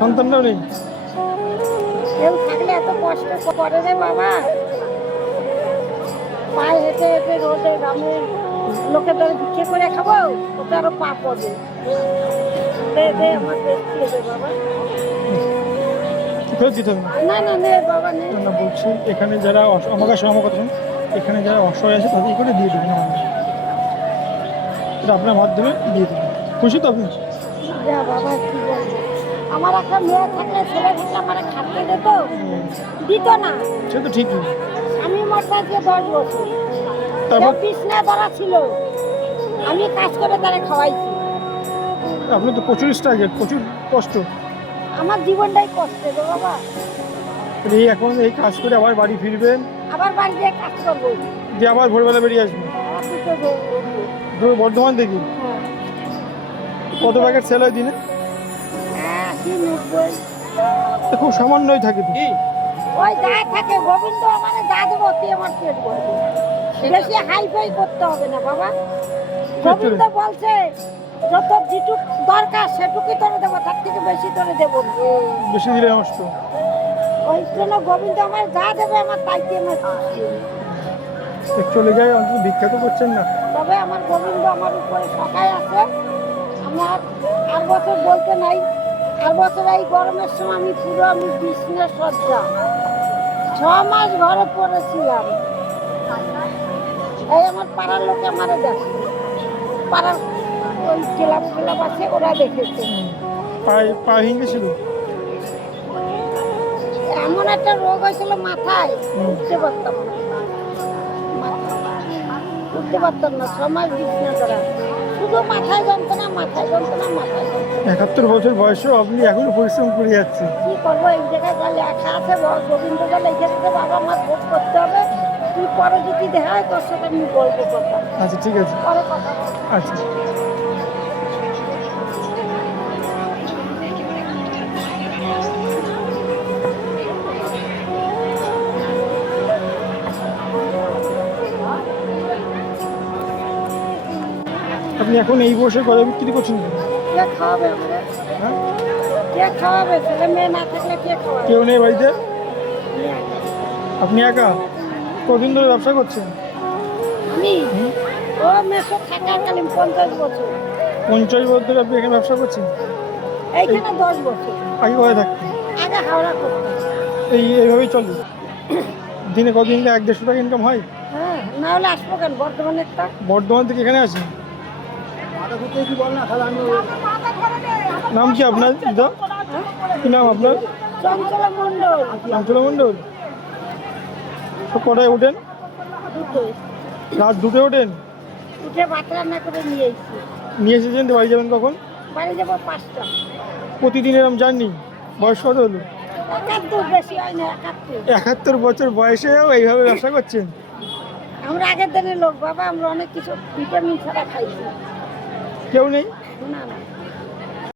সন্তানরাও নেই? কেউ থাকলে এত কষ্ট করে রে বাবা। পায়ে হেঁটে হেঁটে রোদে গ্রামে লোকেদের ভিক্ষে করে খাবো, ওটা আরো পাপ হবে। দে দে আমার দেখতে হবে বাবা। ফেরত দিতে হবে না? না না নে বাবা নে। না বলছি এখানে যারা আমার কাছে আমার কথা শুনুন, এখানে যারা অসহায় আছে তাদের করে দিয়ে দেবেন আমাদের, এটা আপনার মাধ্যমে দিয়ে দেবেন। খুশি তো আপনি? যা বাবা কি বলবো, আমার একটা মেয়ে থাকলে ছেলে থাকলে আমার খাটতে দিত, দিত না। সে তো ঠিকই। আমি মারতে আজকে 10 বছর, তারপর বিছনা ধরা ছিল, আমি কাজ করে তারা খাওয়াইছি। আপনার তো প্রচুর স্ট্রাগল, প্রচুর কষ্ট। আমার জীবনটাই কষ্টে তো বাবা। এই এখন এই কাজ করে আবার বাড়ি ফিরবেন, আবার বাড়ি গিয়ে কাজ করবো। দিয়ে আবার ভোরবেলা বেরিয়ে আসবেন বর্ধমান থেকে। কত প্যাকেট সেল হয় দিনে? হ্যাঁ 90। খুব সামান্যই থাকে তো। ওই যা থাকে গোবিন্দ মানে যা দেবো তুই আমার পেট ভরবি, বেশি হাই ফাই করতে হবে না বাবা। গোবিন্দ বলছে যত যেটুক দরকার সেটুকুই তোরে দেবো, তার থেকে বেশি তোরে দেবো না। বেশি দিলে নষ্ট। ওই জন্য গোবিন্দ আমার যা দেবে আমার তাইতে আমার খুশি। চলে যায়, অন্তত ভিক্ষা তো করছেন না। তবে আমার গোবিন্দ আমার উপরে সহায় আছে। আমার আর বছর বলতে নাই, আর বছর এই গরমের সময় আমি পুরো বিছনা সজ্জা 6 মাস ঘরে পড়েছিলাম। এই আমার পাড়ার লোকে আমারে দেখে, পাড়ার ওই ক্লাব আছে ওরা দেখেছে। পা ভেঙে ছিল? এমন একটা রোগ হয়েছিল মাথায়, উঠতে পারতাম না, উঠতে পারতাম না। 6 মাস বিছনা করা, শুধু মাথায় যন্ত্রণা, মাথায় যন্ত্রণা, মাথায় যন্ত্রণা। 71 বছর বয়সেও আপনি এখনো পরিশ্রম করে যাচ্ছেন। কি করবো, এই জায়গায় যা লেখা আছে গোবিন্দ যা লিখে দিতে, বাবা আমার ভোট করতে হবে। তুই পরে যদি দেখা হয় তোর সাথে আমি বলবো কথা। আচ্ছা ঠিক আছে, পরে কথা বলবো। আচ্ছা। আপনি এখন এই বসে করে বিক্রি করছেন? কে খাওয়াবে আমাদের? হ্যাঁ, কে খাওয়াবে? ছেলে মেয়ে না থাকলে কে খাওয়াবে? কেউ নেই বাড়িতে? আপনি একা? কদিন ধরে ব্যবসা করছেন? আমি ও মেসো থাকাকালীন 50 বছর, 50 বছর ধরে আপনি এখানে ব্যবসা করছেন? এইখানে 10 বছর। আগে কোথায় থাকতেন? আগে হাওড়া করতাম। এইভাবেই চলে? দিনে কত ইনকাম? 100-150 টাকা ইনকাম হয়? হ্যাঁ, না হলে আসবো কেন বর্ধমানের তা। বর্ধমান থেকে এখানে আসেন? নাম কি আপনার দিদা? কি নাম আপনার? চঞ্চলা মণ্ডল। চঞ্চলা মণ্ডল। সব কটায় ওঠেন? দুটোই। রাত 2টে ওঠেন? উঠে ভাত রান্না করে নিয়ে এসেছি। নিয়ে এসেছেন তো, বাড়ি যাবেন কখন? বাড়ি যাবো 5টা। প্রতিদিন এরকম জার্নি? বয়স কত হলো? 71, বেশি হয় না 71। 71 বছর বয়সেও এইভাবে ব্যবসা করছেন? আমরা আগের দিনের লোক বাবা, আমরা অনেক কিছু ভিটামিন ছাড়া খাইছি। কেউ নেই? না না